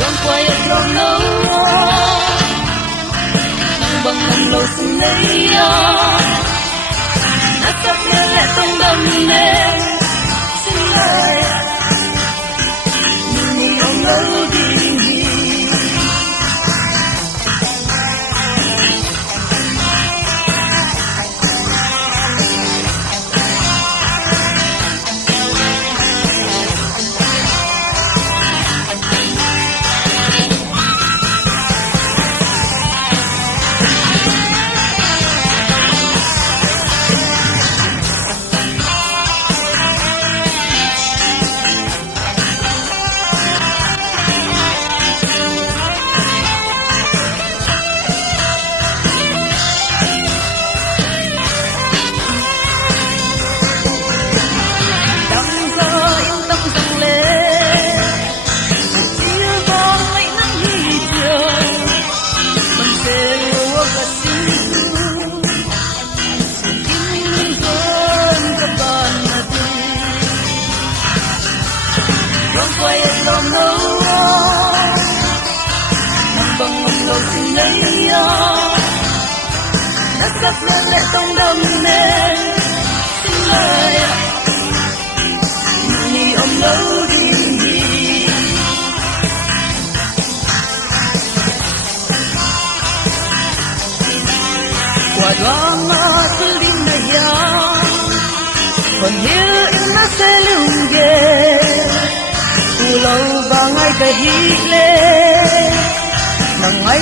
Rong quay rong nấu nang bằng nang lâu xin lấy nát sắc mơ lệ tông đầm nè xin lời nhìn ông lâu đi quay lòng nấu nang bằng lòng lâu xin lấy nát sắc mơ lệ tông đầm nè xin lời nhìn ông lâu đi qua drama cứ đi này còn nhớ em nó sẽ lưu về lâu ba ngày cái hít lên nang ngày